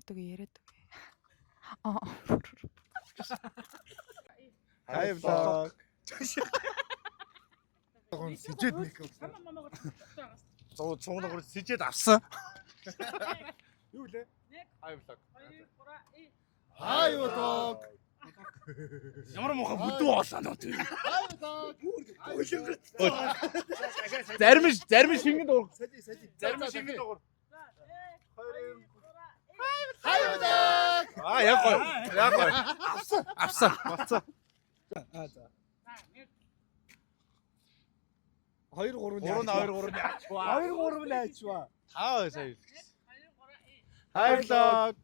яриад үгүй. Хай влог. Сэжээд нэг. Цугнагөр сэжээд авсан. Юу лээ? Хай влог. Хай влог. Ямар муухай бүдүү болоо тий. Хай влог. Зарим шингэд уур. Зарим шингэд уур. Хай влог. Яг гоё. Авсан. Болцоо. За. 2 3 2 2 яачваа. 2 3 найчваа. 5 сая. Хай влог.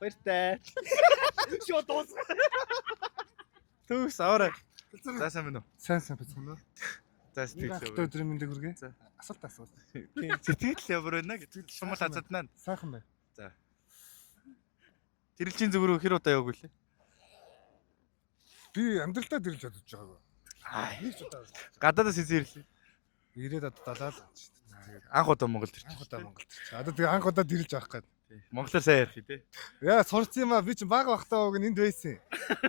Баяртай. Шоо дуусах. Төвс аваарай. За сайн байна уу? Сайн бацхан уу? За сэтгэл. Өдрийн мэндийг хүргэе. За. Асуулт. Тийм сэтгэл ямар байна гэж шумал хазаднаа. Сайхан байна. За. Тэрэлжийн зүгрөө хэр удаа яваг үлээ? Би амьдралдаа дэрэлж бодож байгаагүй. Нэг удаа. Гадаадаас ирлээ. Ирээд одоо далаа л. Анх удаа Монголд ирчих. Анх удаа Монголд. Одоо тэгээ анх удаа дэрэлж авах гээд. Монголоор сайн ярих тий. Яа сурц юм аа би чинь баг бахтаа уг энд байсан.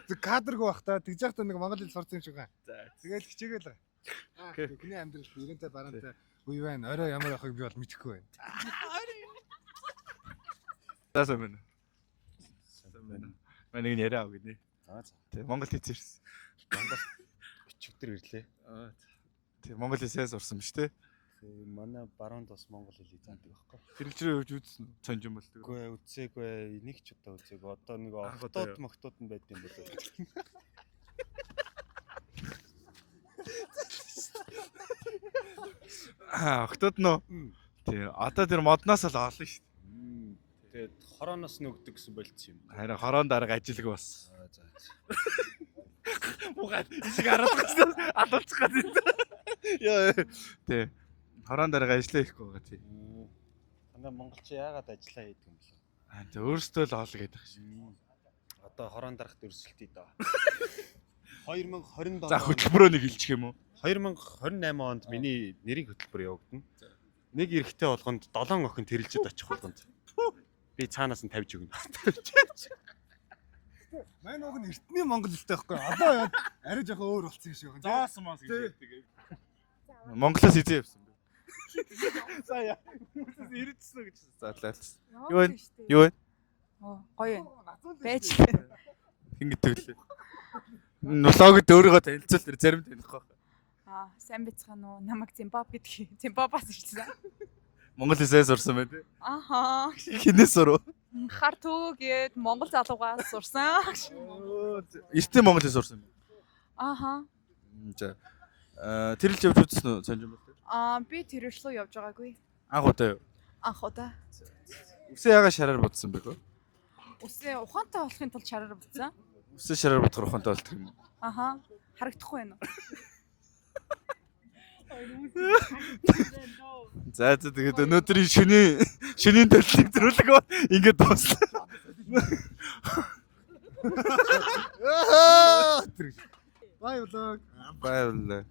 Тэг кадргүй бахтаа тэгж яхад нэг монгол хэл сурц юм шиг байна. За. Тэгэл хичээгээл. Хүний амьдрал нэрэнтэй бараантай үе байна. Орой ямар явахыг би бол мэдэхгүй байна. За сайн байна. Сайн байна. Манай нэг яриа авах гинэ. За. Тий Монгол хийчихсэн. Монгол өчигдөр ирлээ. Тий Монгол хэлсээс сурсан биз дээ. Манай баруунд бас монгол хэлийг заадаг байхгүй. Тэрэлжрээ явж үзсэн сонж юм бол Үгүй ээ, үзээгүй. Нэг ч удаа үзээгүй. Одоо нэг октод нь байд юм болоо. Октод нөө. Тий одоо тэр модноос л олно шүү дээ. Тэгээд хорооноос нөгдөг гэсэн болцсон юм. Харин хороон дарга ажилг бас. За. Муухай ишиг харуулчихсан алуулчих гэдэг. Яа. Тий. Хороон дарга ажиллаа ихгүй байгаа тий. Танаа монголч яагаад ажиллаа хийдэг юм бэ? Тий өөрөөсөө л оол гэдэг шин. Одоо хороон дарахт өрсөлдөе доо. 2027. За хөтөлбөрөө нэг хэлчих юм уу? 2028 онд миний нэрийн хөтөлбөр явагдана. Нэг эрэгтэй болгонд 7 охин тэрэлжэд очих болгонд. Би цаанаас нь тавьж өгнө. Мань уг нь эртний монгол хэлтэй байхгүй. Одоо яа арай жоохон өөр болсон юм шиг байна. Зоосон мас гэж ярьдаг. Монголоос хизээ явсан бэ? За яа. Хүмүүсээс ирдсэн гэж задлаалсан. Юу вэ? Юу вэ? Гоё юм. Байж. Ингэдэг лээ. Нулогд өөрийгөө танилцуул зарим таних байх. Сайн бицхан уу? Намайг Зимбаб гэдэг. Зимбабаас ирсэн. Монгол хэлээс сурсан байх тий. Ахаа. Хинээс сурав? Хар түүгээд Монгол залуугаас сурсан. Эртний монгол хэл сурсан юм. Ахаа. За. Тэрэлж явж үзсэн үү сонж юм бол? Би тэрвш рүү явж байгаагүй. Анх удаа юу? Анх удаа. Үсээ яга шараар бодсон бэ гоо? Үсээ ухаантай болохын тулд шараар бутсан. Үсээ шараар бодохоор ухаантай болдог юм. Ахаа. Харагдахгүй байна уу? За тэгээд өнөөдрийн шөнийн төлөвлөлт төрүүлэг ингээд дуусна. Бай влог. Баярлалаа.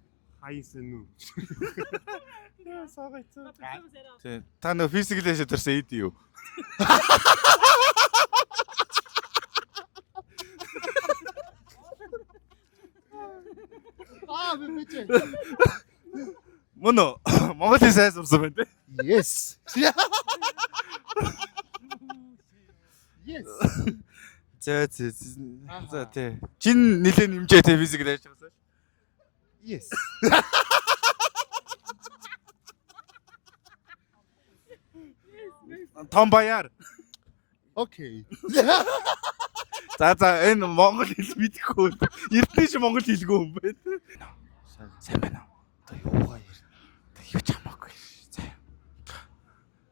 Хайсан уу? Яа сагайцаа. Тэ та нөө физикл яшаа төрсөн эд юу? Би мэдээ. Мөн Монгол хэл сайн сурсан байна те. Yes. Yes. За тий. Чин нилээ нэмжээ те физикл яаж байгаа. Yes. Том баяр. Окей. За энэ монгол хэл мэдэхгүй. Эрдэнэ чи монгол хэлгүй юм байна. Сайн байна уу? Одоо юугаа яар. Юу ч хамаагүй.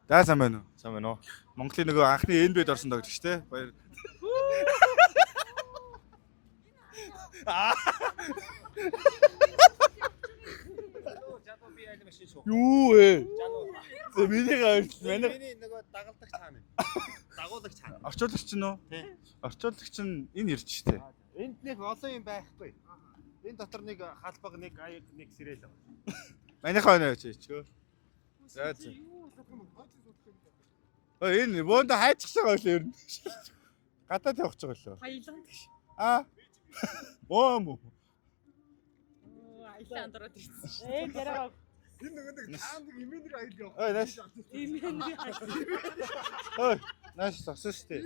За сайн байна уу? Сайн байна уу? Монголын нөгөө анхны НБ-д орсон доо гэж те. Баяр. Юу вэ? За миний гайвч манай нөгөө дагалдагч цаана. Дагуулагч цаана. орчуулагч нь уу? Тий. Орчуулагч нь энэ ирж штэ. Энд нэг олон юм байхгүй. Энэ дотор нэг халбаг, нэг аяг, нэг сэрэл. Манайхаа нэ чөө. За. Энэ бөөндө хайчих байгаа л ер нь. Гадаад явах гэж байгаа лөө. Баялан гэж. Бөөм. Аялаа андраад ирсэн. Энэ нөгөө нэг таамаг имэнэр аял явах. Ой, нааш. Ой, нааш состой.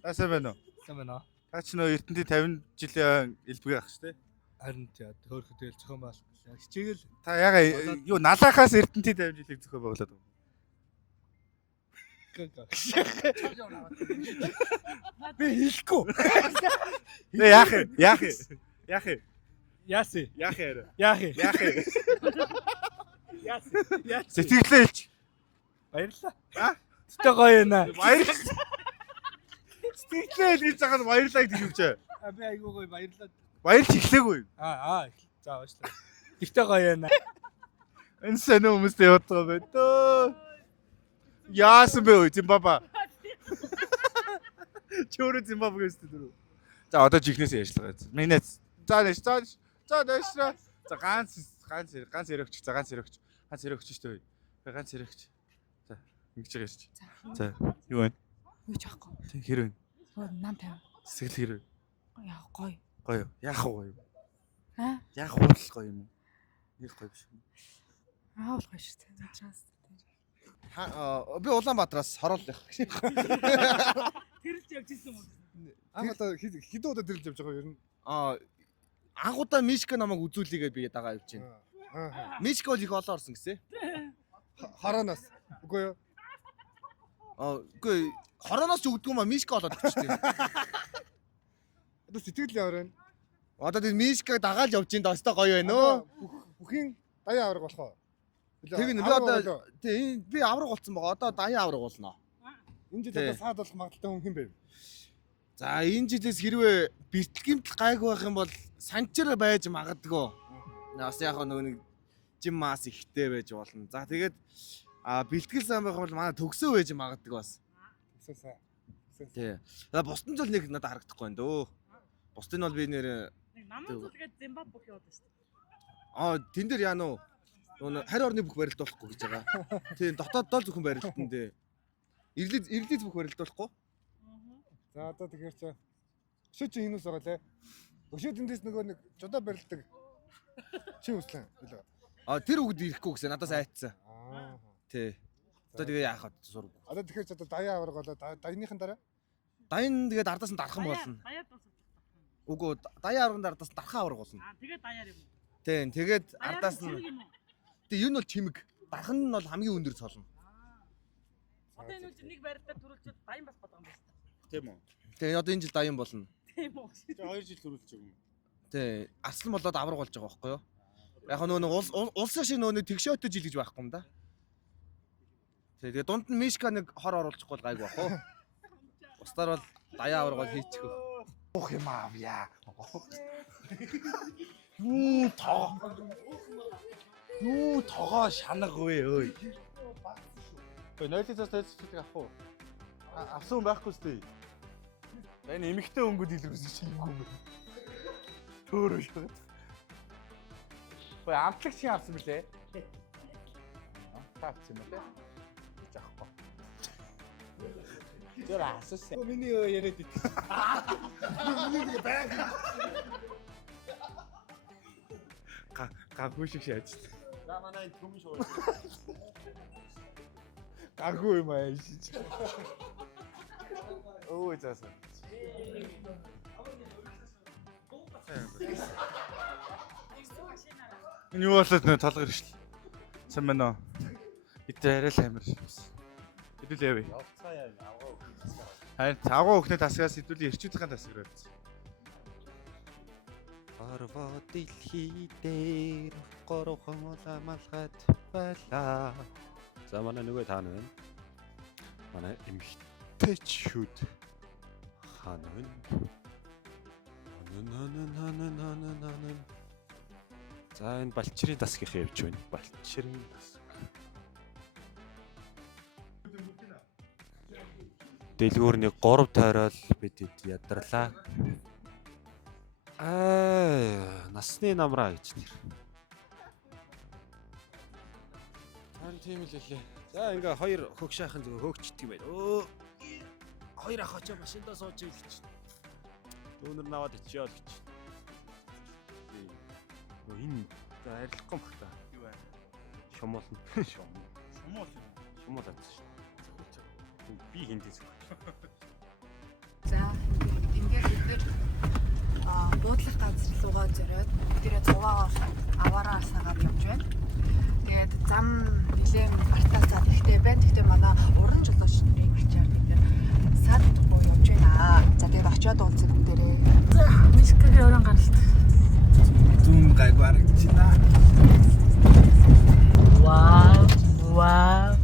Асаа байна уу? Сайн байна. Таач нөө ертөнцийн 50 жилийн элбэг ах штэ. Харин тийм хөөрхөд тэгэл зохион байгуулалт. Хичээгэл Та яга юу налахаас ертөнцийн 50 жилийг зохион байгуулад байгаа. би хэлэхгүй. Яах вэ? Яах вэ? Яаси. Яах вэ? Яах юм. Яах вэ? Яаси. Яаси. Сэтгэлээ хэлж. Баярлалаа. Тэ гоё нэ. Баярлалаа. Сэтгэлээ хэлж байгаа нь баярлалаа гэж хэлвчээ. Би айгуу гоё баярлалаа. Баярлж эхлэегүй. За уушлаа. Тэгтээ гоё нэ. Энэ сонио хүмүүстэй яваад байгаа бай төө. Яасан бэ ой Зимбаба. Чөөрө Зимбабwe гэжтэй дөрөв. За одоо жигнэсээ ярьчлаа. Минэс. За ганц өрөвч. Ганц өрөвч шүү дээ. Ганц өрөвч. За ингэж ярьч. За юу вэ? Юу ч аахгүй. Тэг хэр вэ? Нам 50. Сэтгэл хэр вэ? Яа гоё. Гоё. Яах вэ? Аа? Яах вэ гоё юм уу? Нэг гоё биш үү? Аавал гоё шүү дээ. Чанс. Би Улаанбаатараас хороол явах гэж. Тэрэлж явж исэн юм уу? Одоо хэдэн удаа тэрэлж явж байгаа юм ер нь. Анхудаа Мишка намайг үзүүлээгээ би дагаа явж байна. Мишка бол их олон орсон гэсэн. Хороноос. Үгүй юу? Үгүй хороноос ч өгдөг юм а Мишка болоод өгчтэй. Одоо сэтгэл яваар байна. Одоо тэр Мишкаг дагаал явж ин доостой гоё байна өө. Бүхийн даяа авраг болох уу? Тэг би одоо би авраг болсон байгаа. Одоо даяа авраг болно. Энэ жил одоо саад болох магадaltaй хүн хэн бэ? За энэ жилээс хэрвээ бэлтгэмтэл гайгүй байх юм бол санчир байж магадгүй. Бас яг нөгөө нэг жим мас ихтэй байж болно. За тэгээд бэлтгэл сайн байх юм бол манай төгсөө байж магадгүй бас. Сайн. Тий. За бусдын зүйл нэг надад харагдахгүй байна дөө. Бусдын бол би нэр Намын зүйлгээд Зимбабwe бүх явуулсан шүү дээ. Тэн дээр яа нуу нөгөө харь орны бүх барилдуулахгүй гэж байгаа. Тийм дотооддоо л зөвхөн барилдсан дээ. Ирлиз бүх барилдуулахгүй. За одоо тэгэхээр өшөө чи хинүүс байгаа лээ. Өшөө тэндээс нөгөө нэг жудаа барилдаг. Чи үслэн. Тэр үгд ирэхгүй гэсэн надаас айцсан. Тий. Одоо тэгээ яах вэ сург. Одоо тэгэхээр одоо даяа авраг болоо даяныхын дараа. Даян тэгээд ардаас нь дархан болно. Даяар дуусах. Үгүй даяа аврагын ардаас нь дархан авраг болно. Тэгээд даяар юм уу? Тийм тэгээд ардаас нь тэг энэ бол чимэг. Дархан нь бол хамгийн өндөр цолно. Одоо энэ үл нэг байртаа төрүүлчихэд даян бас бодгоо юм байна шүү дээ. Тийм үү? Тэгээ одоо энэ жил даян болно. Тийм үү. 2 жил төрүүлж байгаа юм. Тий. Арслан болоод авраг болж байгаа байхгүй юу? Яг нөгөө улсын шиг нөгөө тэгшөөтэй жил гэж байхгүй юм да. Тэгээ дунд нь Мишка нэг хор оруулахгүй бол гайг байх уу? Устдаар бол даяа авраг бол хийчихв. Ох юм аавья. Юу тоогоо шанаг вэ ой. Ой 0-5 тайлцдаг авах уу? Авсан байхгүй сте. Энэ эмэгтэй өнгөд илэрсэн шинггүй юм. Төөрөө шахаад. Ой амтлаг шиг авсан мөлий. Таац юм лээ. Жахгүй. Тэр асуусан. Миний яриад ит. Миний нэг байг. Гаггүй шиг шааж. За манай төмөн шуу. Гаггүй юм аа шиж. Ой заасан. Энэ юу болоод нэ толгор иршл. Сайн байна уу? Эдгээр арай л амир. Хэдүүл явъя. Явцгаа яа авгаа өгсөн. Харин цагаан өхний тасгаас хэдүүл ирчүүдийн тасгаар байсан. Арва дэлхий дээр горохон уламалхад байлаа. За манай нөгөө таана байна. Манай эмэгтэйчүүд хаана вэ? Нанананананананан. За энэ балчирын дасгийнхаа явж байна. Балчирын дасг. Дэлгүүрний 3 тойрол бид ядарлаа. Насны намраа гэж нэр. Харин тийм л лээ. За ингээ хоёр хөгшаахан зүгээр хөөгчдөг юм байна. Өө. Хоёр ах очоо машиндаа сууж ийл гэж. Дүүнэр наваад ичээ л гэж. Нөө энэ за арилахгүй юм бах та. Юу вэ? Шумуулна. Шумуул юм. Шумуулаад шүү. Би хинтээ зүг. За ингээд бид нэр буудлах газар руугаа зориод тэрээ цугаа аваараа сагаад явж байна. Тэгээд зам нэлээд артаацаад ихтэй байна. Гэхдээ манай уран жолооч нарын ачаар бид нэр сад руу явж байна. За тэгээд очиод уулзах юм дээрээ. За мискагийн өрөн гаралт. Зүүн гайг харагдаж байна. Вау. Вау.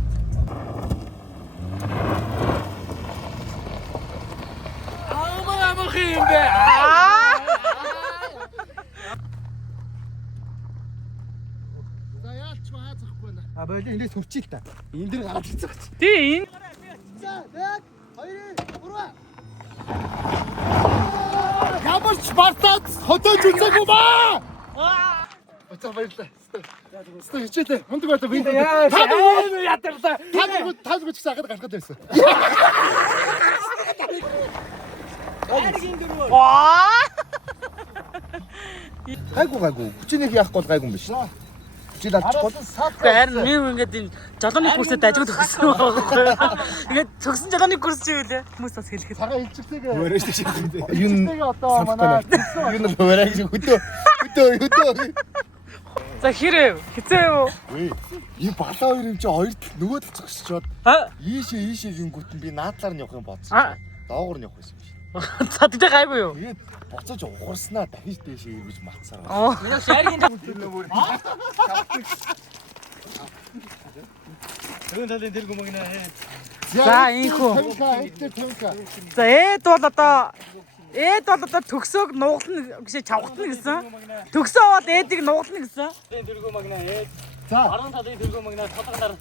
Амах юм бэ. За яалч хаазахгүй байна. А боёо эндээс хөвчий л та. Энд дэр гарч ирсэн гэж. Тий энэ. За 1 2 3. Ямар ч бартаад хотож үзээгүй ба. Очоо баярлаа. Стой хичээлээ. Хундаг байлаа би. Таагүй ч гэсэн хахад гарахад байсан. Гайгүй. Хүчнийг яахгүй бол гайгүй юм биш. Хүчил алчихгүй. Харин нэг ингээд энэ жолооны курсэд ажиг төгссөн байгаа. Ингээд төгсөн жолооны курс чи үлээ. Хүмүүс бас хэлэхэд. Цагаан илчигтэйг Өөрөөс тийш. юм одоо манай Юу нэг өрөөг хөдөө. За хэрэг хэцээ юу? энэ балаа хоёр юм чи хоёр тал нөгөө тал зогсчоод ийшээ гингүүт нь би наадлаар нь явах юм бодсон. Доогуур нь явах байсан биш. За тэгтээ гайгүй юу? Тэгээд буцаж ухарснаа дахиж дээшээ эргэж матсаар. Энэ шааргийн Тэрэн талын тэр гүмгнэ. За инхүү. За эд бол одоо төгсөөг нугална гэж чавхтна гэсэн. Төгсөө бол эдийг нугална гэсэн. Тэргүү магнаа. За 10 талын тэргүү магнаа толгоноор.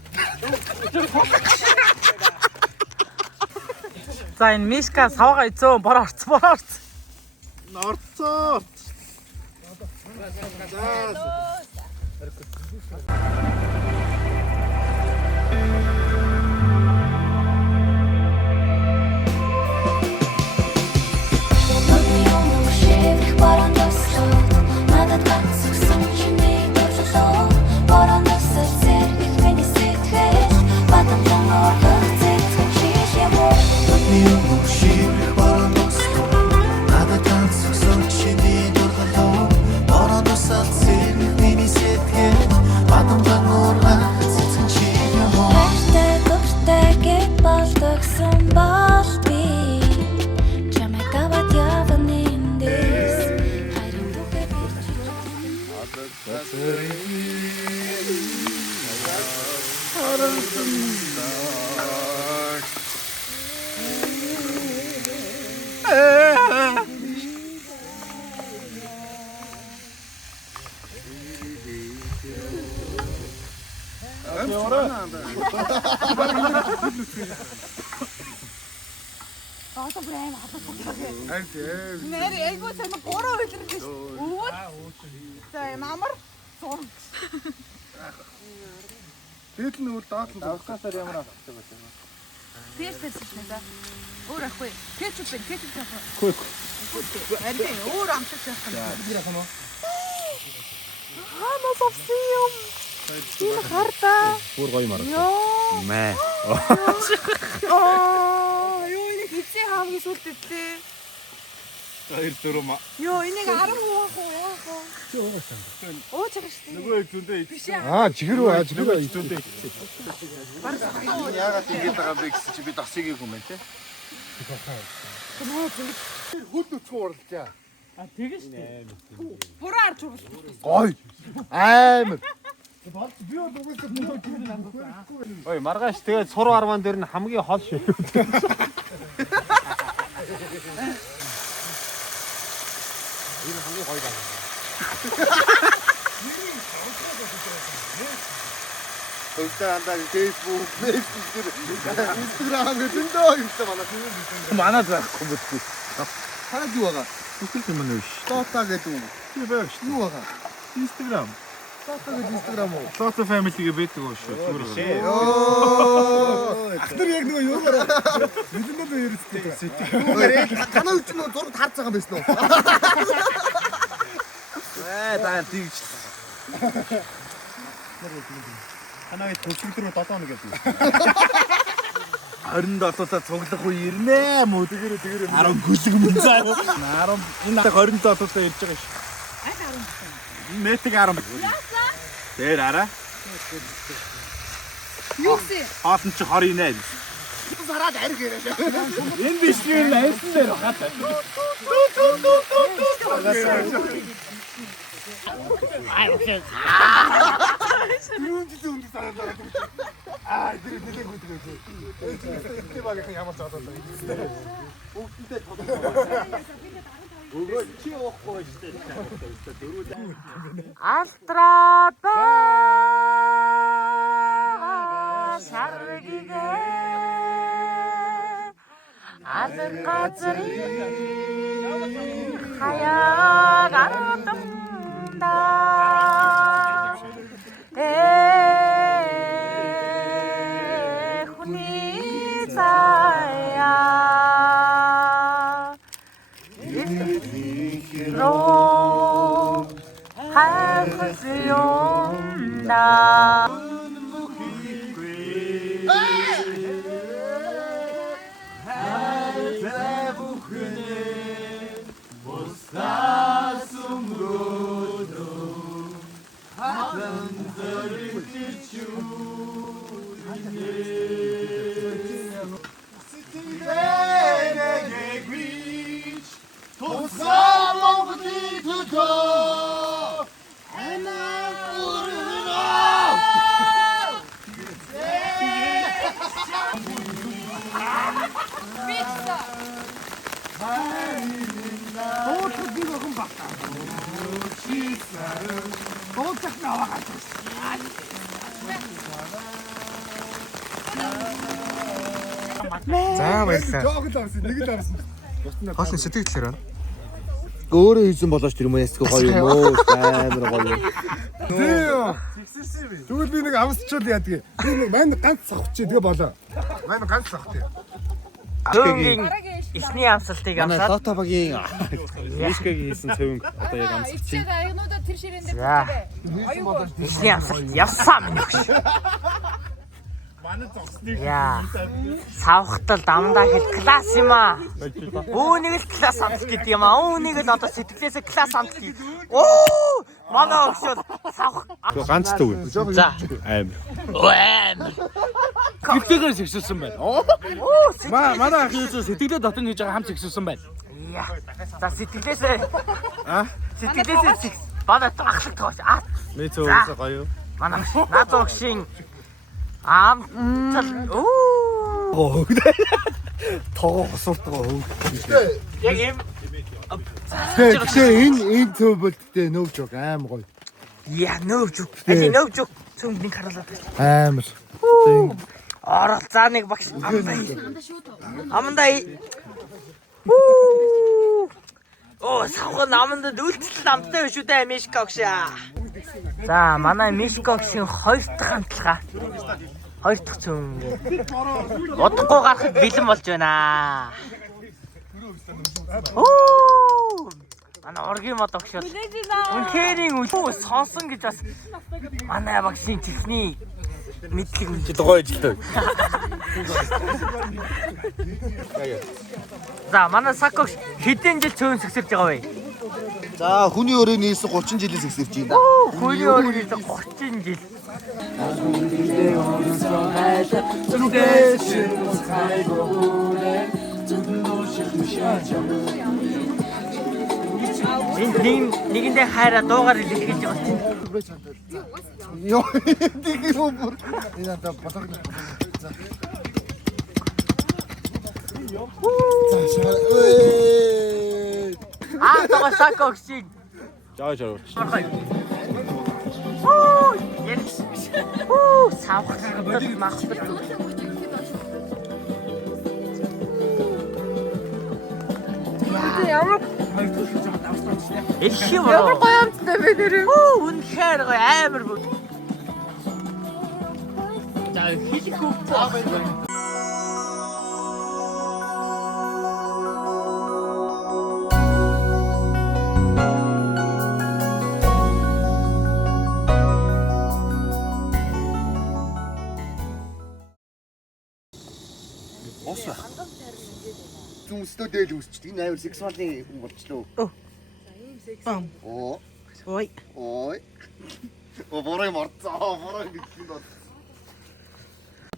За энэ мишка савга эзөө бороо орц. орцоо. Нэр айгуу сайн 3 өдөр биш. Өвөд. За намар зур. Дээд нь өөр доод нь давхасаар ямар авчихсан бэ? Тэрс нэ. Өөр ахгүй. Кетчуп яах вэ? Хөөе. Арай өөр амттай яах вэ? Тэр яах нь? Ханаас авсан юм. Энэ хартаа. Бүр гоё юм арга. Йоо. Мэ. Юу энэ хэзээ хаавны сүлт өгдөө. 2 4 Йоо энийг 10 хуваах уу яах вэ? чи уурсан. Ууж байгаа шүү дээ. Нөгөө зүүндээ Чихэр зүүндээ. Яагаад ингэж байгаа бэ гэсэн чи би досыг юм байна те. Хөл өчгөө уралчаа. А тэгэн шүү дээ. Буруу арч уу. Гой. Амар. Ой маргааш тэгээд сур арван дээр нь хамгийн хол шиг. Энэ хамгийн гоё байна. Хөлтөндөө Facebook дээр Instagram гэдэг юмтай манай заахгүй мэдгүй. Хаад юу байгаа? Бүтэл юм нэ ш. Тота гэдэг юм. Τι βέβαια. Юу байгаа? Instagram. Сото гэж Instagram уу? Сото family-гээ бэдэг уу шүү. Зүгээр. Ахтар яг нөгөө юугаар бидэнд л ярьдаг. Танаа үчиг нөгөө зураг харж байгаа юм байсан уу? Таа тийч. Танайд төгсгөл рүү 7 хоног гэдэг. 27-таа цуглах үе ирнэ мүү тэгэрэ 10 гүлэг мөн заа. 10 энэ 27-таа ирж байгаа ш. Нэтиг 10. Тэр араа. Юу гэсэн? Хаалт чи 29. Хараад ариг яриа. Энэ бичлэг нь айсан дээр хатаа. Юунд ч үнд сараад байгаа. Тэр нэлээд гүйдэг байсан. Тэр багийн ямар цаадаа. Бүгдээ Өгөө чи оохгүй штэ. Алтраад байгаа шаргигээ алар газрын хаяг ардамда хүний заяа ро хайхсюнда За баярлалаа. Жоог л авсан, нэг л авсан. Хоолны сэтгэлээр байна. Өөрөө хийсэн болооч тэр юм ясгүй гоё юм уу? Амар гоё. Тэгвэл би нэг авсчул яадгийг. Би нэг мань ганц авчихъя тэгээ болоо. Мань ганц авчих. Дөнгөгийн эхний амсалтыг Манай амсаад Лото багийн Мишкагийн хийсэн цэвэн одоо яг амсч чинь. Аягнуудаа тэр ширээн дээр За. Аюу. эхний амсалт явсан минь өгш. Яа. Савхтал дамдаа хэл класс юм аа. Үүнийг л класс амт гэдэг юм аа. Үүнийг л одоо сэтгэлээсээ класс амт гэдэг. Оо! Манай өгшөл савх. Ганц төв. За. Амар. Вэм. Сэтгэлээр сэгсүүлсэн байна. Оо! Манай ах юу сэтгэлээ дотн хийж байгаа хам сэгсүүлсэн байна. Яа. За сэтгэлээсээ. Сэтгэлээсээ бана ахлах тоош. Мэ цөөхөөс гоё. Манай наад өгшин оо. Тоо хосуултгаа хөв. Яг юм. Тэгээ энэ төв болттой нөөж өг аим гоё. Яа нөөж. Али нөөж. Цөмд нэг харуулаад. Амар. Орол за нэг багш амандай. Оо савхан амандад үлдсэн амтай биш үү дээ Мишка огшаа. За манай Мишка огшийн 2 дахь хамтлага. 2 дахь цөм. Удахгүй гарахд бэлэн болж байна. Оо манай оргийн мод огшоо. Үнхэрийн үл сонсон гэж бас манай багшийн техник мэдлэг Чи гоё ижилтэй. За манай Сакогш хэдэн жил цөөн сэгсэрж байгаа вэ? За хүний өрөө нийлсэн 30 жилийн сэгсэрч байна. Хөөний өөрөөр 30 жил. Энэ нэгэндээ хайраа дуугаар илэрхийлж байгаа чинь. Йоо, тийм юм бүр. Энэ одоо болог. Аа Сакогшиг. Жаа жарууч. Оо, ярих. Оо, савх махбал. Яа. Ямар Элхи ямар муу. гоё амттай бэ нэр. Үнэхээр гоё амар бүр. За хэлэх үг байна. Ус байх. Зүмсдөө дээл үсчихдээ энэ амар сексуалын хүн болчлоо. Бам. Оо. Ой. Ой. Оо бороо морцоо. Бороо гэдэг нь.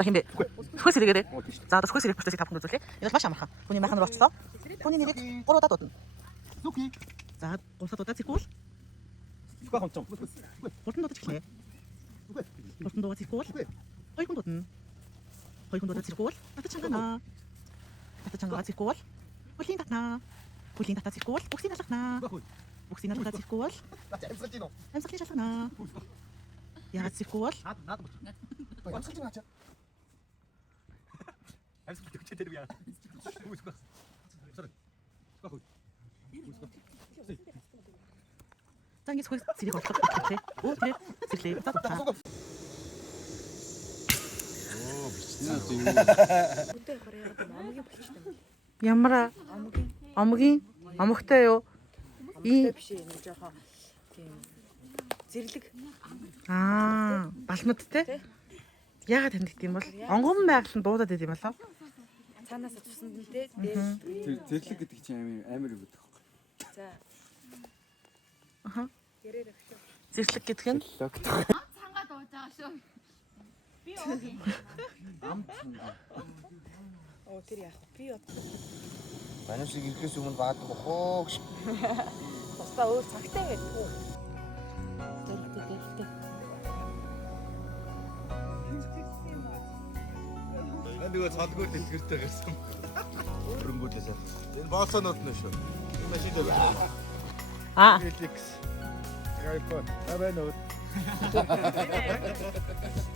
Хинбэ. Сүхс ирэгээ. За одоо сүхс ирэх процессыг тавхан үзүүлээ. Энэ бол маш амархан. Түүний майхан руу очлоо. Түүний нэрийг 3 удаа дуудана. Зүки. За 3 удаа цэгүүл. Зүгөө хонцон. Гуртан дуудаж эхлэе. Гуртан дуудаж цэгүүл. Хоёр хүн дуудана. Хоёр хүн дуудаж цэгүүл. Татаж чанганаа. Татаж чангаа цэгүүл. Бүлийн татнаа. Бүлийн татаа цэгүүл. Бүксийн алхнаа. Бүксийн алхнаа цэгүүл. Амсгалын шалганаа. Яа цэгүүл. Амсгалж байгаа ч. Амсгалж өгч тэр яа. За ингэж хөөс зэрэг бодлого хэлээ. Өө тэр зэрлээ. Татаа. Ямар амгийн амгтай юу? биш ээ нэг жоохон тийм зэрлэг. Балмад те. Яагаад танигд юм бол онгон байгаль нь дуудаад байд юм болоо. Цаанаас тусанд нь те. Тэр Зэрлэг гэдэг чинь амар юм байдаг. За. Аха. Ярээр өгшөө. Зэрлэг гэдэг нь цангаа дууж байгаа шүү. Би оогийн. Оо тэр яах вэ? Би Манай шиг ирэхээс өмнө баадаг бохоо. бусдаа өөр цагтай байдаг. Нөгөө цалгүй дэлгэртэй гэсэн. Өрөнгүүлээсээ. Энэ боосонууд нь шүү. Энэ машин дээр. Felix. Гайпот. Авэноо.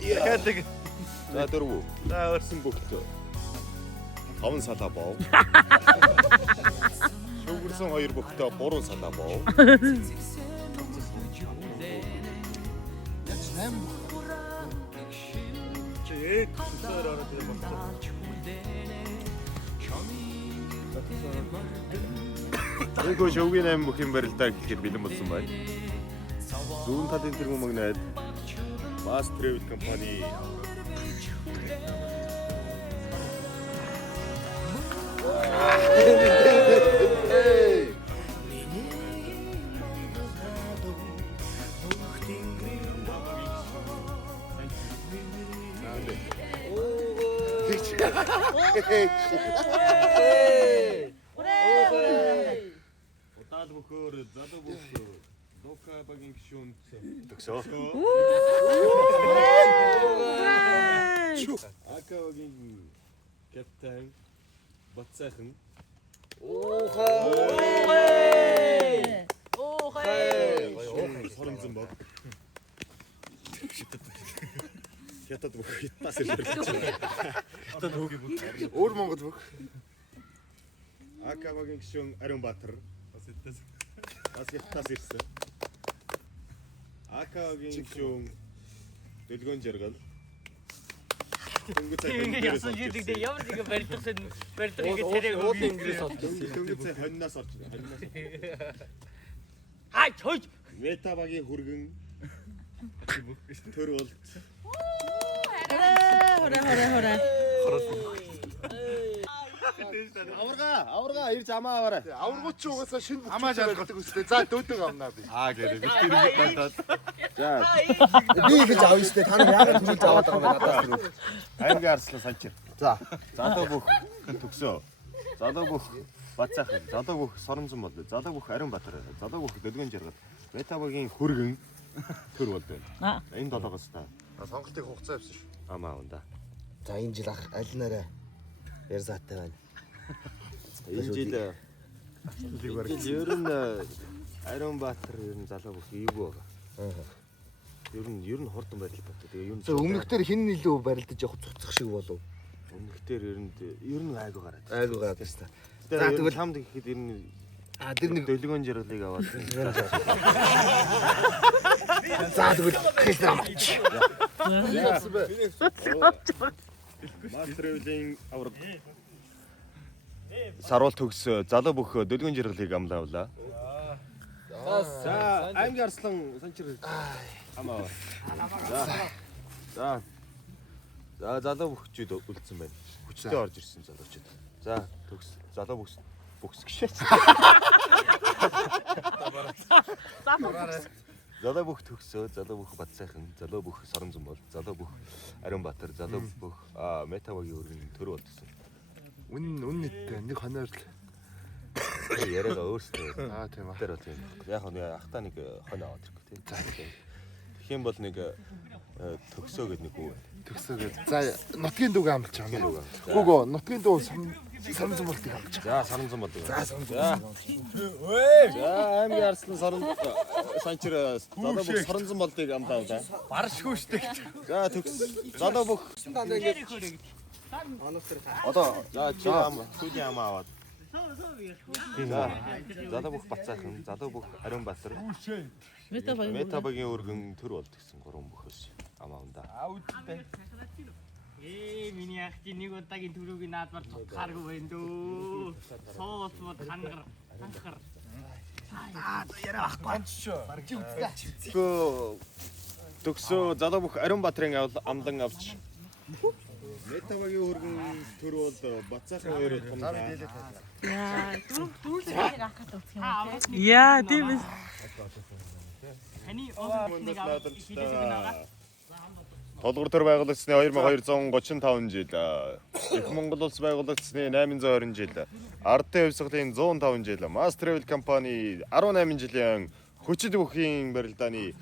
Яадаг. За дөрвөө. За өрсөн бүгд. 5 салаа боо. Шүүгэрсэн 2 бөхтөө 3 салаа боо. Эго шүүгийн 8 бүх юм барилдаа гэхэд бэлэн болсон байна. Зүүн талын тэргүүн магнайд Mass Travel компани Удаад бөхөр залуу бөхөр Дока багийн гişүүн төгсөө. Акагийн капитан Бацаахан. Соромзон бод. Хятад бүх хятадас ирлээ. Хятад бүх. Өөр Монгол бүх. Акагийн гişүүн Ариун Баатар. Бас хятадас ирсэн. Акагийн гişүүн Дэлгэн Жаргал. ингэ ясан жидэг дээ. Ямар нэг барилдсан барилдгийг тэрэг Ингээс дөнгөцөө хонноос орж байна. хай чойж Метабагийн хүргэн төр бол Аварга ирж амаа аваарай. Аваргууд ч угаасаа шинэ бүх Амаа шалгадаг үстэй. За дөөдөг амнаа би. гэрэг бэлтгэрэг татаад За. Би ихэж авъя штэ. Та нар яагаад түрүүлж аваад байгаа юм надаас руу. аймгийн арслан санчир. За. Залуу бүх төгсөө. Залуу бүх Бацаахан, залуу бүх Соромзон бол, залуу бүх Ариун Баатар, залуу бүх Дэлгэн Жаргал, Метабагийн хүргэн төр бол байна. Энэ долоогоос та Сонголтын хугацаа авсан шүү. амаа унда. За энэ жил ах аль нараа ярзаатай байна. Энэ жил ер нь Ариун Баатар ер нь залуу бүх эвгүй байгаа. Ер нь хурдан барилдаа. Тэгээ юу За өмнөхдөр хин илүү барилдаж явах цуцах шиг болов. өмнөхдөр ер нь айгуу гараад. Айгуу гадаг штэ. За тэгвэл хамд гэхэд ер нь Тэр нэг Дэлгүүн жирлийг аваад. за тэгвэл Христээр амарч. Мастревлийн авраг. Саруул төгс залуу бүх дэлгүүн жирлийг амлаа. За аймгийн арслан санчир амаа. За. За залуу бүхчүүд үлдсэн байна. Хүчтэй орж ирсэн залуучууд. За төгс залуу бүхс гişээч. Залуу бүх төгсөө, залуу бүх Бадсайхан, залуу бүх Соронзон бол, залуу бүх Ариунбаатар, залуу бүх Метавагийн өргөн төр болдсон. Үнэн нийтдээ нэг хоноор л Яриаг өөрсдөө. тийм аа. Тэр бол тийм. Яг нь ахтаа нэг хонь аваад ирэхгүй тийм. Тэгэх юм бол нэг төгсөө гэдэг нэг үг. Төгсөөгээд за нутгийн дүүг амлаж байгаа. Гүгөө нутгийн дүү Соронзон болтыг амлаж байгаа. За Соронзон бол. За Соронзон. За аймгийн арслан санчир залуу бүх Соронзон болдыг амлаа да. Баршгүй штэ. За төгс залуу бүх одоо за чи сүүлийн амаа аваад. За залуу бүх Бадсайхан, залуу бүх Ариунбаатар. Метабагийн өргөн төр болд гэсэн гурван бүхөөс амаа унда. Миний ах чи нэг удаагийн төрөгийг наадмаар цуцгааргүй байна дөө. Соос мод хангар. Төгсөө залуу бүх Ариунбаатарын амлан авч. Метабагийн өргөн төр бол Бадсайхан өөрөө том. Яа, тийм ээ. Таны нэг Толгор төр байгуулагдсны 2235 жил. Их Монгол улс байгуулагдсны 820 жил. Ардын хувьсгалын 105 жил. Мастревил компани 18 жилийн хүчит бүхийн барилдааны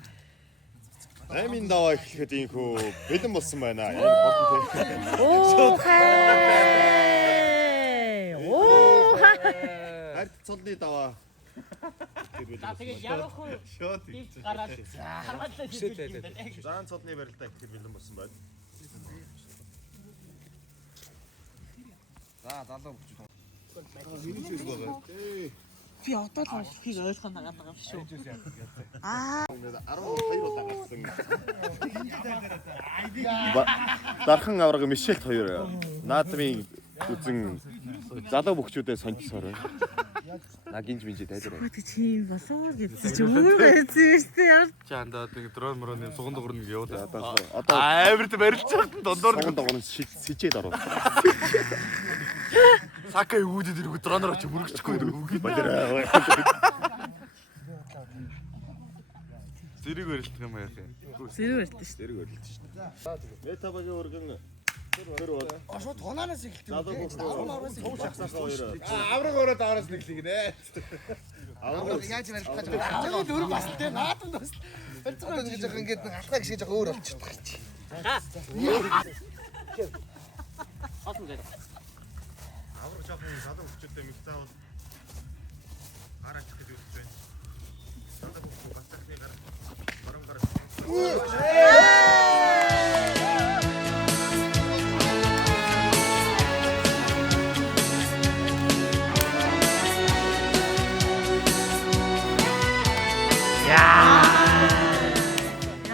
8 даваа эхлэхэд ийхүү бэлэн болсон байна. Энэ хотон Ард цолны даваа. тэгээд явах уу? Гараад харгалаа шийдэлээ. Заан цолны барилдаа ихэд бэлэн болсон байна. За залуу бүч. Би одоо л болохыг ойлгох нагаад байгаа юм шүү. 12 удаа гарсан. Дархан авраг Мишель 2 наадмын үзэн залуу бөхчүүдээ сонцсоор байна. Нагинж минж тайлбар. Тийм болоо гэсэн чи өөр байсан шүү дээ. Чаанда нэг дрон мөрөний суган дугур нэг явуулаа. Одоо Амирт барилж байгаа дондор суган дугур сэжээд оров. Сакай үүдээд ирэх дроноор ч мөрөгчгүй үгүй. Зэрэг барилдах юм яах юм. Зэрэг барилдсан шүү. Зэрэг барилдсан шүү. Метабагийн өргөн тэр бол Шууд тонаанаас эхэлдэг. залуу бүх суу шахсаас хоёр. Авраг ороод авраас нэглэх нэ. Авраг Яаж барилдах гэж байна. Авраг өөр бас тэ наадам бас. Одоо нэг жоохон ингээд алхаа гişээ жоохон өөр болчиход байгаа чи. авраг жоохон залуу бөхчүүдээ мэгцаавал гараач гэж үзэж байна. Залуу бүх Бадсайхны гар баруун гараа.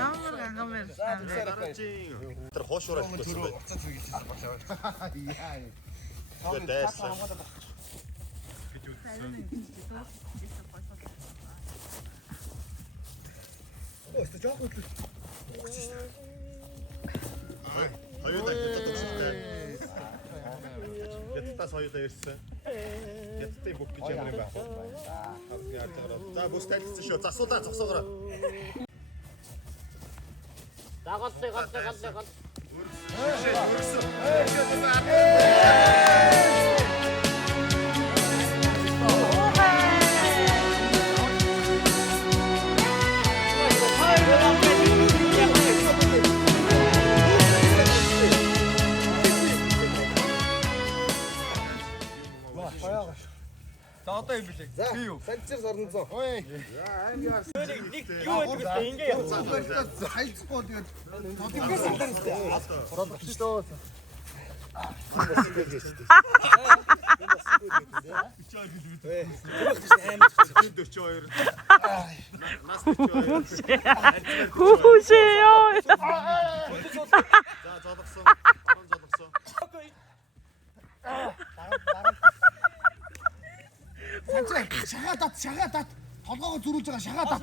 Ямар гангамэр. Тэр хоошуур хэлсэн байна. Тэгээд дайсан. Хоёулаа хятад. Хятадаас хоёулаа ирсэн. Хятадын бүх гэж ямар юм байх вэ? За бүс тайлцсан шүү. Засуулаа зогсоогоо. Гол. За одоо юм билээ. Би юу? Санчир Соронзон. Ой. Нэг юу гэдэг вэ? Ингээ Хайлцахгүй тэгээд Хүүшээ. За зодгсон. Шагаадат толгоогоо зөрүүлж байгаа шагаадат.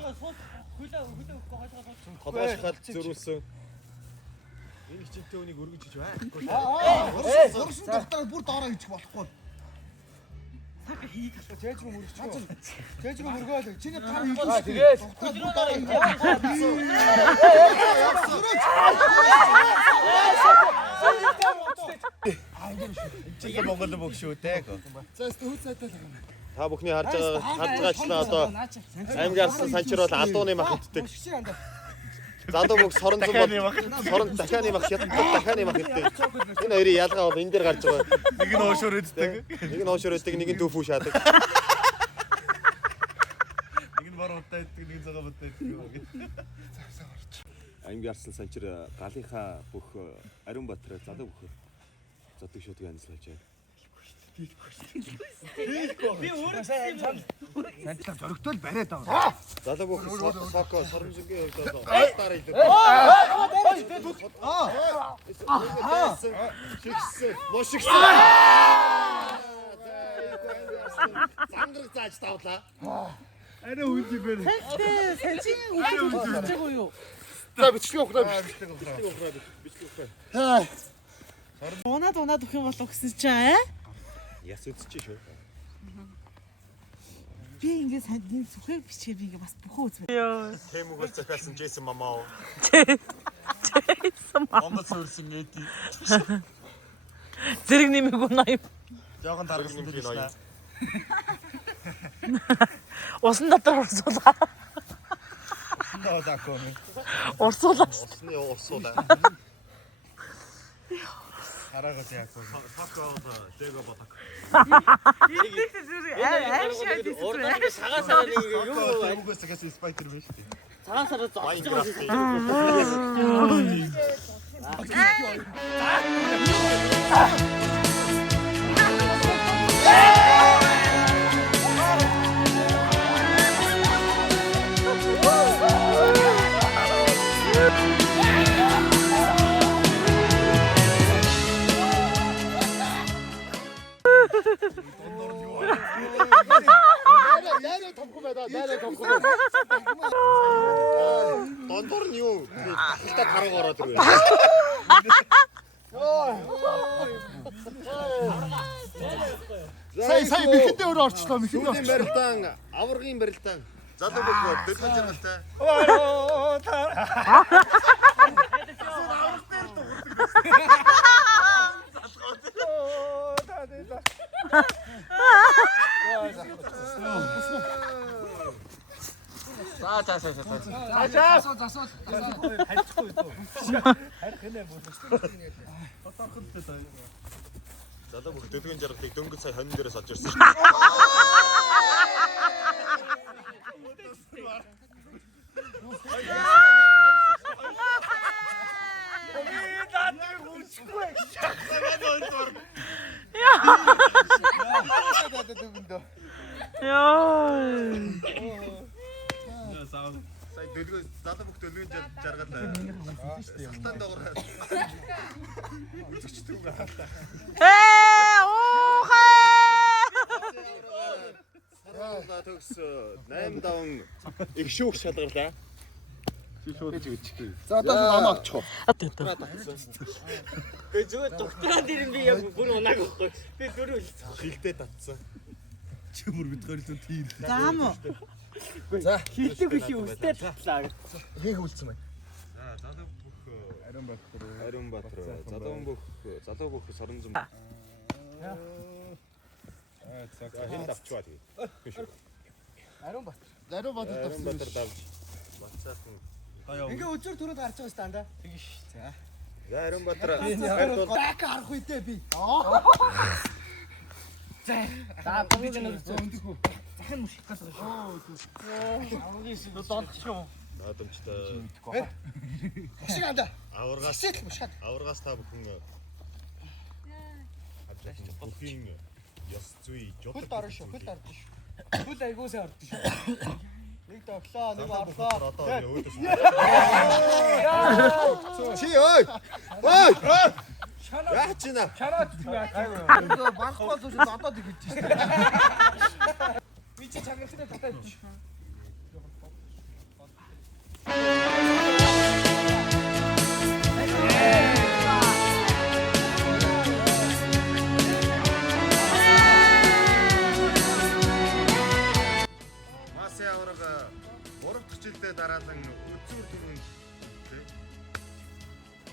Толгой шахаад зөрүүлсэн. Энэ хичээлтэй үнийг өргөж хийж байна. Хөрсөн доктор бүр доороо хийчих болохгүй. Тээж мөр өргөөл. Чиний гар хийх. Тэгээд доктор бүр доороо Чи Монгол мөг шүү дээ. За хөөс сайтай л юм. Та бүхний харж байгаачлаа одоо аймгийн арслан санчир бол адууны мах иддэг. Залуу бүх сорон зам бол дахианы мах шатдаг дахианы мах иддэг. Энэ хоёрын ялгаа бол энэ дээр гарч байгаа. Нэг нь оошоор иддэг. Нэг нь оошоор иддэг, нэг нь дүүфүү шаадаг. Нэг нь баруунтай иддэг, нэг нь цагаантай иддэг. Аймгийн арслан санчир галынхаа бүх Ариун Баатраа залуу бүхэр зодог шүдэг анзлаач. Би өөрөө санчлах зөрөгтөл бариад байгаа. Залуу бүхэр соко соромжингийн хувьд бол гастаар иддэг. Шигсэн, мошигсэн. Зангараг зааж тавлаа. Арай үгүй бэ. Санчин үгүй гэж юу? За бичлэг ухраа Унаад өгөх юм болов гэсэн чинь Яс үзчих шүү. би ингээд сандын сүхээр бичээ би ингээд бас бүхэн үзмээ. Тэм үгэл захиалсан Джейсон мамаа. Джейсон мамаа. Монгол суурсан эти. Зэрэг нэмээгүү ноём. Жохон даргасан Нэг ноём. Усан дотор урсуулаа. Даакоо. Урсуулаа. Усны урсуулаа. Хараагаа яакоо. Сокоо дэго батак. Их зэрэг аашаа дистрэ. Сагаасаа нэг юу Угаас гас спайтер биш үү? Цагаасаа Майнкрафт. Яарэ томхгүй байна. Дондор нь юу? Хилтад хараг ороод ирвэ. Сая мэхэндээ өөрөө орчлоо Сүүлийн барилдаан, аваргын барилдаан. Залуу бүхэн дэлгэн жаргалтай. Залуу бүхэн дэлгэн жаргалыг дөнгөж сая хонин дээрээс олж ирсэн. Сая дэлгэн залуу бүх дэлгэн жаргалтай. Салтан доогоор. Үзэгчдэг үү? Төгс 8-5 их шүүх шалгарлаа. За одоо намаа авчих. Гэ зүгээр доктораад ирэн би яг бүр унааг өгөхгүй. Би дөрөв Шилдээ татсан. Чи бүр бид хоёрын тийм. заам уу? За Хилдэг их үстэй татлаа. хийх үлдсэн байна. За залуу бүх Ариун Баатраа. Залуу бүх сорон зам. Хин давчваа тэгээ. Ариун Баатар Ариун Баатар давж. Мацаахан. ингээ өдөр түрүүнд гарч байгаа станда. Тэгш. За. За Ариун Баатар. Хайр бол Бак арах үедээ би. За бүгд нэг зөндөхөө. Захын мушиг гал байгаа шүү. Аврагын шиг дончих юм. наадамчтай. Мушиг анда. Аваргаас Сэтл мушиг. аваргаас та бүхэн Бүхийн ёс зүй жод. Хөл орно шүү. Хөл орно шүү. Хөл айгуусаа орно шүү. Нэг тоглоо, нэг орлоо. Одоо өөдөөс. Чи ой. Ой. Яа чи на. Чанаад банхгүй л одоо тэгэж шүү. Би чи чанартай татаад шүү. Масаа аврага 3 дахь жилдээ дараалан үзүүр төрөн тий.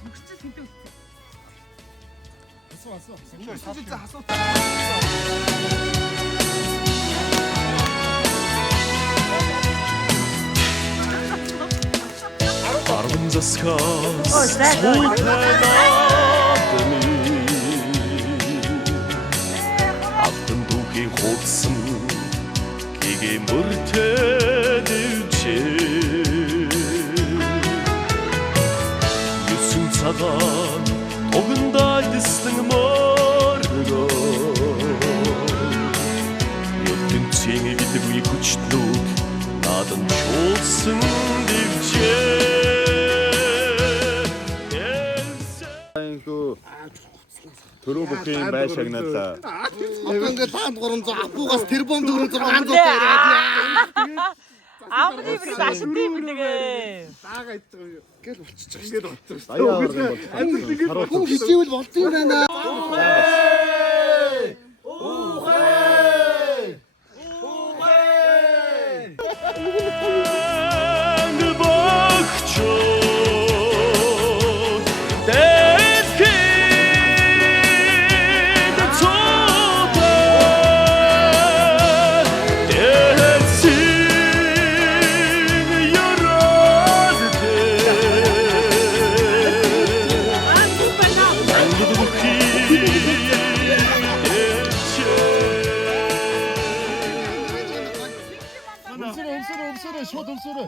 Мөчцөл хинтээ үтсэн. Арван засгаас сүйтэйдадами Алтан дүүхийн хуудсан гэгээ мөртөдөвчээ Юусын цагаан тогондоо дэслэн моргоо ертөнцийн эдгүй хүчлүүд надан чуулсан дэвчээ Төрөө бүхийн бай шагналаа. Ингээд таанд 300 апуугаас тэр бом 400 яриад. Аавны бри башин тийм үлээ. Даага идэх юм. Гэл болчихж байгаа. Аяа гарган бол. Хүн хичээвэл болдсон юм байна. Шууд өмсөрөө.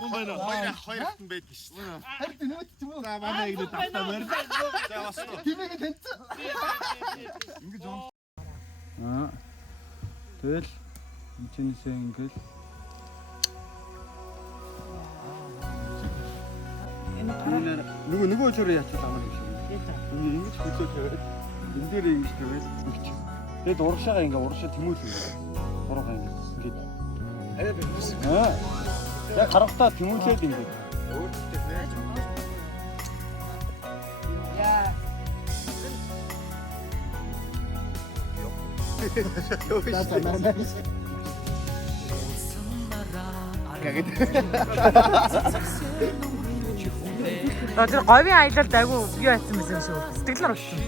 Хоёрт нь байдаг шүү дээ. Харин нэмэт ч юм уу. За манай ингэ тавтаа мөр. За бас. Тэмээг тэнцээ. Ингэж он. Тэгэл энэчнээсээ ингээл нөгөө чөрөө ячвал амар юм шиг. Ингэж хөдлөө тавиад энэ дээр ингэж тавиад үлчих. Тэгэд урагшаага ингээ урагшаа тэмүүлээ. Урагшаа ингээ. Арай биш. Яг харахтаа тэмүүлээд ингээ. Тэр говийн аялалд айгүй юу яатсан байсан юм шиг сэтгэлээр болчихсон.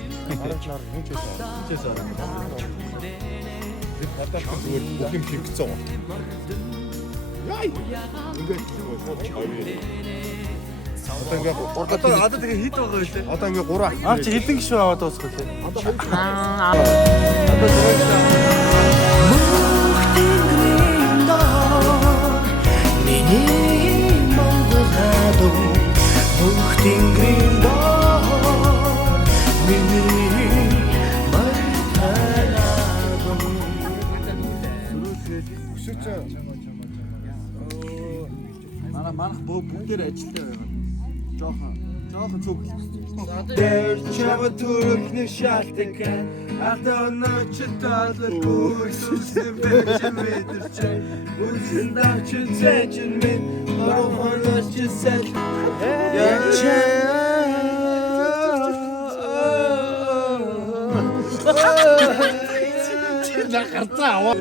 Бүхийн фикцэн. Одоо тэгээ хит байгаа байлээ. Одоо ингээ 3 Аа чи хэдэн гişүү аваад дуусах вэ? Манайх бүгдээр ажилтаа байгаа. Жоохон цөөх. Тэр чава түрхний шалтгаан атаа ночь таалал гүйсэн бэжэн мэдэрч үзэн давчин зэжэн мен орохоос чисэл На харцаа аваа.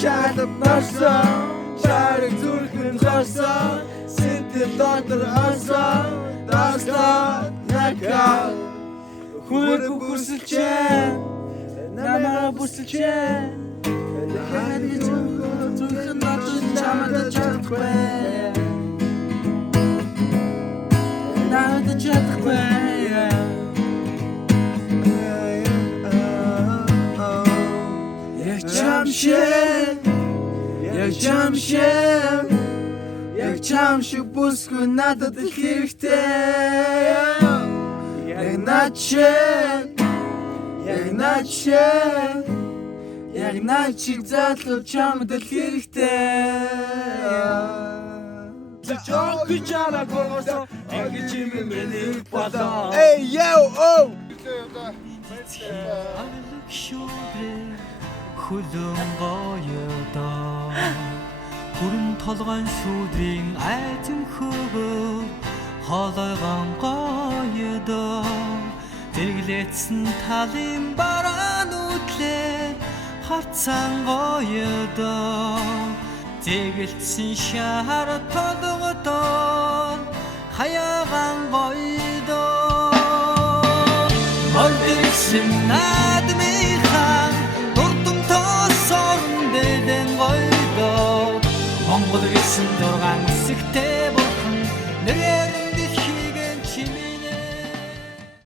Шатап нарсан шарик зүрхэн харсан сэтэл дотор харсан даслаа Aka Хүрэг хүсэлж намаа бүсэлж хааны зүрхэн надад чамд чадахгүй надад чадахгүй Яг чам шиг бүсгүй надад их хэрэгтэй Яг начиг залуу чамд их хэрэгтэй Жоо бичара гооса ингэж юм миний болоо Эй yo oh Хөлөн гоёдоо Хүрэн толгойн сүдрийн айзен хөвөө Хоолойгон гоёдоо Тэрглээдсэн талын бараан үтлээ Харцсан гоёдоо Тэгэлцсэн шар толгодоо Хаягаан гоёдоо Мордэрсэн наадмынхан Дурдамтаас орон дэлэн гоёдоо Монгол гэсэн дургаан үсэгтэй